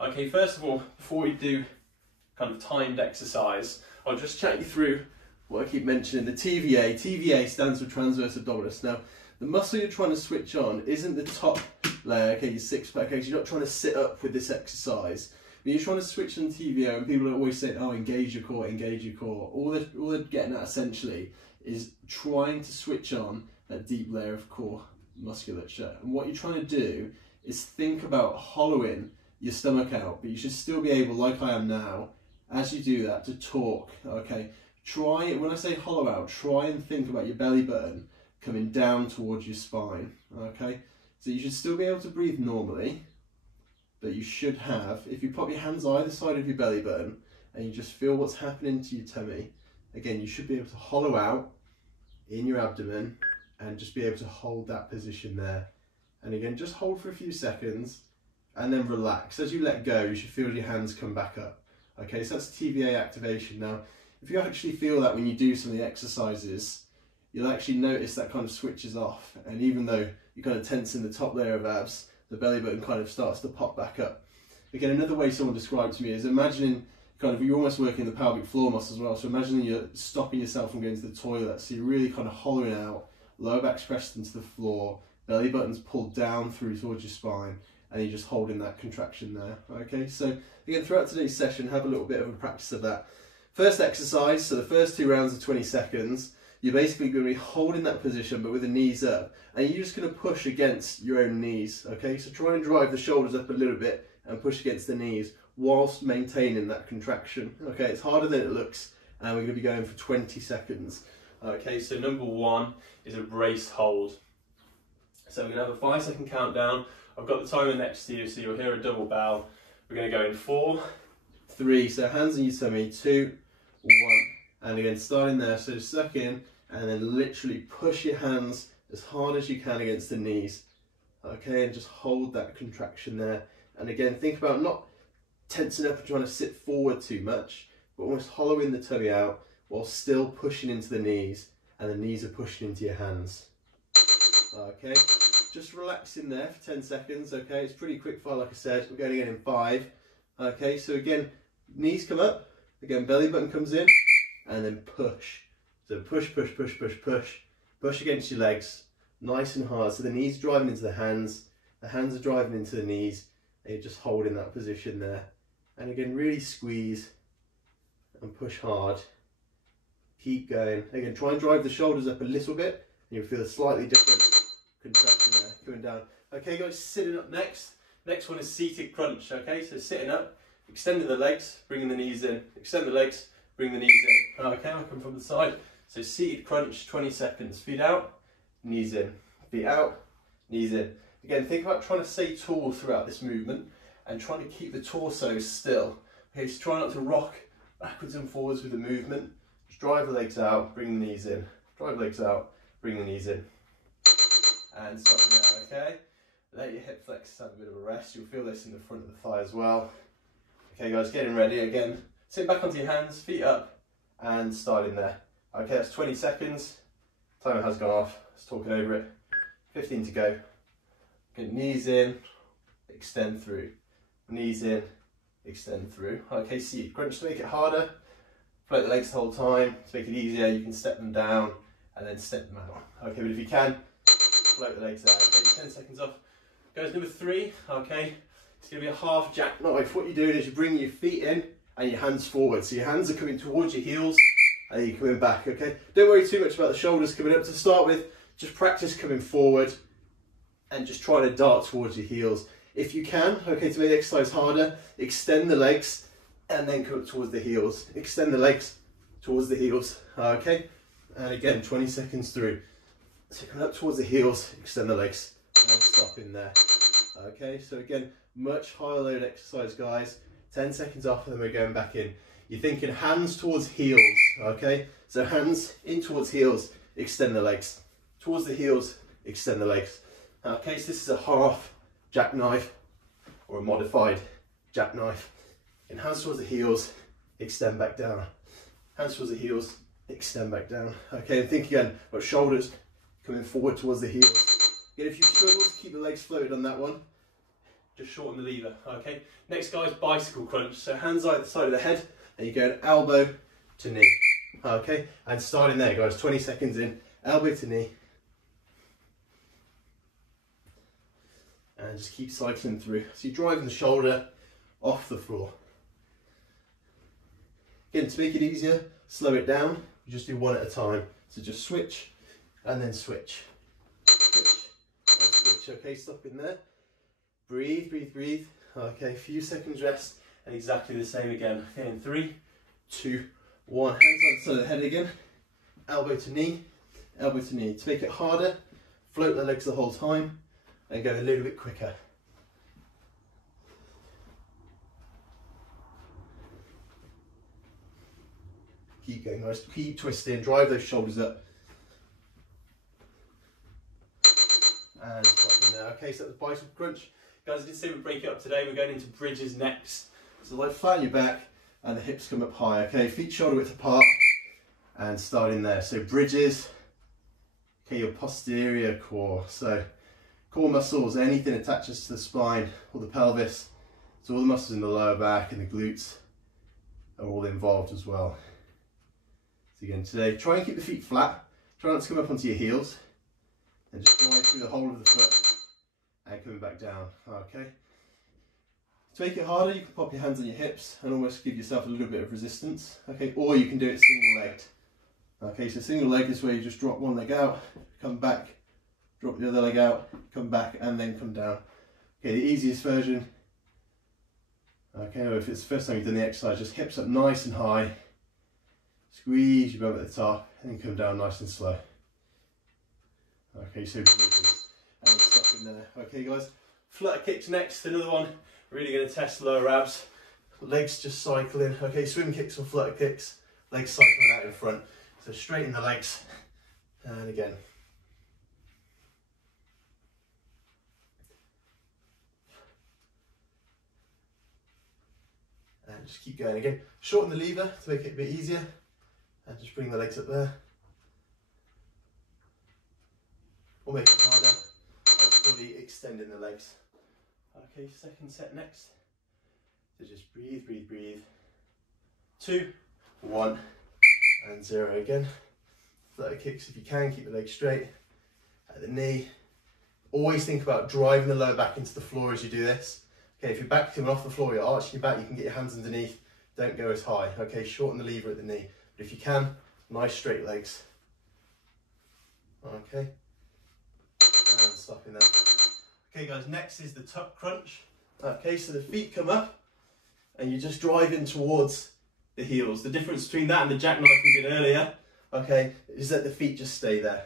Okay, first of all, before we do kind of timed exercise, I'll just chat you through what I keep mentioning, the TVA. TVA stands for transverse abdominis. Now, the muscle you're trying to switch on isn't the top layer, okay, your six pack, okay, you're not trying to sit up with this exercise, but you're trying to switch on TVO, and people are always saying, oh, engage your core, engage your core. All they're getting at essentially is trying to switch on that deep layer of core musculature. And what you're trying to do is think about hollowing your stomach out, but you should still be able, like I am now, as you do that, to talk, okay? Try, when I say hollow out, try and think about your belly button coming down towards your spine, okay? So you should still be able to breathe normally, but you should have, if you pop your hands either side of your belly button and you just feel what's happening to your tummy, again, you should be able to hollow out in your abdomen and just be able to hold that position there. And again, just hold for a few seconds and then relax. As you let go, you should feel your hands come back up. Okay, so that's TVA activation. Now, if you actually feel that when you do some of the exercises, you'll actually notice that kind of switches off. And even though you're kind of tensing the top layer of abs, the belly button kind of starts to pop back up. Again, another way someone described to me is imagining kind of, you're almost working the pelvic floor muscles as well. So imagining you're stopping yourself from going to the toilet. So you're really kind of hollowing out, lower back's pressed into the floor, belly button's pulled down through towards your spine, and you're just holding that contraction there. Okay, so again, throughout today's session, have a little bit of a practice of that. First exercise, so the first 2 rounds of 20 seconds, you're basically going to be holding that position, but with the knees up, and you're just going to push against your own knees. Okay, so try and drive the shoulders up a little bit and push against the knees whilst maintaining that contraction. Okay, it's harder than it looks, and we're going to be going for 20 seconds. Okay, so number 1 is a braced hold. So we're going to have a 5-second countdown. I've got the timer next to you, so you'll hear a double bell. We're going to go in 4, 3, so hands on your tummy, 2, 1, and again, starting there, so suck in, and then literally push your hands as hard as you can against the knees. Okay, and just hold that contraction there. And again, think about not tensing up and trying to sit forward too much, but almost hollowing the tummy out while still pushing into the knees, and the knees are pushing into your hands. Okay, just relax in there for 10 seconds, okay? It's pretty quick fire, like I said. We're going again in 5. Okay, so again, knees come up, again, belly button comes in, and then push. So push, push, push, push, push. Push against your legs, nice and hard. So the knees driving into the hands are driving into the knees, and you're just holding that position there. And again, really squeeze and push hard. Keep going. Again, try and drive the shoulders up a little bit, and you'll feel a slightly different contraction there, going down. Okay guys, sitting up next. Next one is seated crunch, okay? So sitting up, extending the legs, bringing the knees in. Extend the legs, bring the knees in. Okay, I'll come from the side. So seated crunch, 20 seconds. Feet out, knees in. Feet out, knees in. Again, think about trying to stay tall throughout this movement and trying to keep the torso still. Okay, so try not to rock backwards and forwards with the movement. Just drive the legs out, bring the knees in. Drive the legs out, bring the knees in. And stop now, okay? Let your hip flexors have a bit of a rest. You'll feel this in the front of the thigh as well. Okay guys, getting ready again. Sit back onto your hands, feet up, and start in there. Okay, that's 20 seconds. Timer has gone off. Let's talk over it. 15 to go. Get knees in, extend through. Knees in, extend through. Okay, seated crunch to make it harder. Float the legs the whole time. To make it easier, you can step them down and then step them out. Okay, but if you can, float the legs out. Okay, 10 seconds off. Goes number 3, okay? It's going to be a half jackknife. What you're doing is you're bringing your feet in and your hands forward. So your hands are coming towards your heels and you're coming back, okay? Don't worry too much about the shoulders coming up. To start with, just practice coming forward and just trying to dart towards your heels. If you can, okay, to make the exercise harder, extend the legs and then come up towards the heels. Extend the legs towards the heels, okay? And again, 20 seconds through. So come up towards the heels, extend the legs, and stop in there. Okay, so again, much higher load exercise, guys. 10 seconds off, and then we're going back in. You're thinking hands towards heels, okay? So hands in towards heels, extend the legs. Towards the heels, extend the legs. Okay, so this is a half jackknife, or a modified jackknife. And hands towards the heels, extend back down. Hands towards the heels, extend back down. Okay, and think again about shoulders coming forward towards the heels. Again, if you struggle to keep the legs floated on that one, just shorten the lever, okay? Next guys, bicycle crunch. So hands either side of the head, and you go elbow to knee, okay? And starting there guys, 20 seconds in, elbow to knee. And just keep cycling through. So you're driving the shoulder off the floor. Again, to make it easier, slow it down. You just do one at a time. So just switch, and then switch. Switch, and switch. Okay, stop in there. Breathe, breathe, breathe. Okay, a few seconds rest, and exactly the same again. Okay, in 3, 2, 1. Hands on the side of the head again. Elbow to knee, elbow to knee. To make it harder, float the legs the whole time, and go a little bit quicker. Keep going guys, keep twisting, drive those shoulders up. And stop in there. Okay, so that was bicycle crunch. Guys, I did say we'd break it up today. We're going into bridges next. So like flatten your back and the hips come up high. Okay, feet shoulder width apart and start in there. So bridges, okay, your posterior core. So core muscles, anything attaches to the spine or the pelvis. So all the muscles in the lower back and the glutes are all involved as well. So again, today, try and keep the feet flat. Try not to come up onto your heels. And just drive through the whole of the foot and coming back down, okay? To make it harder, you can pop your hands on your hips and almost give yourself a little bit of resistance, okay? Or you can do it single-legged. Okay, so single leg is where you just drop one leg out, come back, drop the other leg out, come back, and then come down. Okay, the easiest version, okay, or if it's the first time you've done the exercise, just hips up nice and high, squeeze your bum at the top, and then come down nice and slow. Okay, so and stop in there. Okay guys, flutter kicks next, another one, really going to test lower abs. Legs just cycling, okay, swim kicks or flutter kicks, legs cycling out in front. So straighten the legs, and again. And just keep going again. Shorten the lever to make it a bit easier, and just bring the legs up there. Or make it harder by fully extending the legs. Okay, second set next. So just breathe, breathe, breathe. 2, 1, and 0 again. Flutter kicks if you can, keep the legs straight. At the knee. Always think about driving the lower back into the floor as you do this. Okay, if your back's coming off the floor, you're arching your back, you can get your hands underneath. Don't go as high. Okay, shorten the lever at the knee. But if you can, nice straight legs. Okay. And stop in there. Okay guys, next is the tuck crunch. Okay, so the feet come up and you just drive in towards the heels. The difference between that and the jackknife we did earlier, okay, is that the feet just stay there.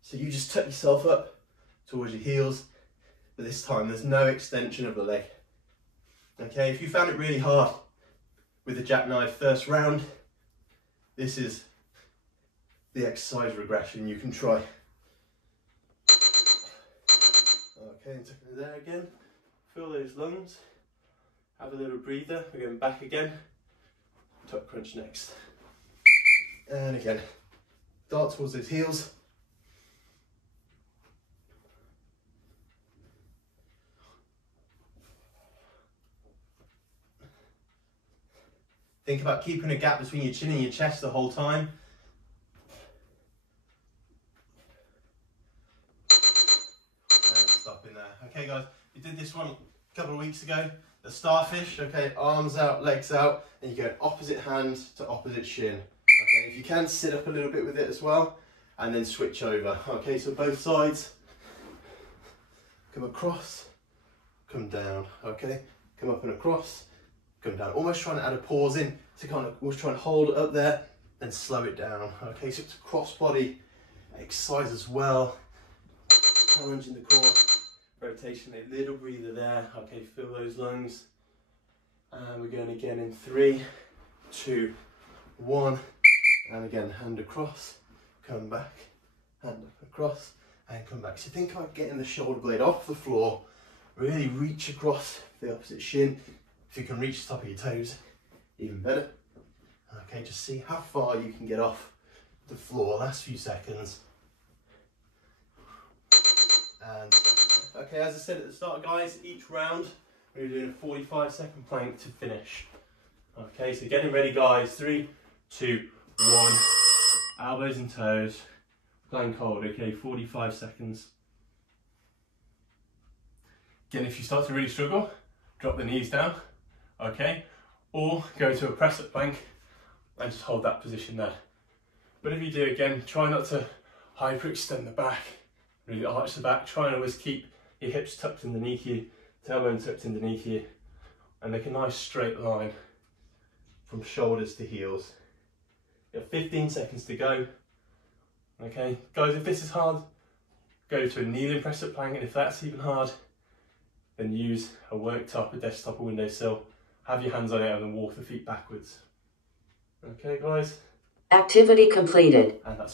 So you just tuck yourself up towards your heels, but this time there's no extension of the leg. Okay, if you found it really hard with the jackknife first round, this is the exercise regression you can try. Okay, and tucking it there again. Fill those lungs. Have a little breather. We're going back again. Tuck crunch next. And again. Dart towards those heels. Think about keeping a gap between your chin and your chest the whole time. Okay guys, we did this one a couple of weeks ago, the starfish, okay, arms out, legs out, and you go opposite hand to opposite shin. Okay, if you can, sit up a little bit with it as well, and then switch over. Okay, so both sides, come across, come down, okay, come up and across, come down. Almost trying to add a pause in to kind of, almost try and hold it up there, and slow it down. Okay, so it's a cross body exercise as well, challenging the core. Rotation, a little breather there. Okay, fill those lungs. And we're going again in 3, 2, 1. And again, hand across, come back, hand up across, and come back. So think about getting the shoulder blade off the floor. Really reach across the opposite shin. If you can reach the top of your toes, even better. Okay, just see how far you can get off the floor. Last few seconds. And Okay, as I said at the start, guys, each round we're doing a 45-second plank to finish. Okay, so getting ready, guys. 3, 2, 1. Elbows and toes. Plank hold. Okay, 45 seconds. Again, if you start to really struggle, drop the knees down. Okay, or go to a press-up plank and just hold that position there. Whatever you do, again, try not to hyperextend the back, really arch the back. Try and always keep your hips tucked underneath you, tailbone tucked underneath you, and make a nice straight line from shoulders to heels. You have 15 seconds to go. Okay, guys, if this is hard, go to a kneeling press-up plank, and if that's even hard, then use a worktop, a desktop, or windowsill. Have your hands on it and then walk the feet backwards. Okay, guys? Activity completed. And that's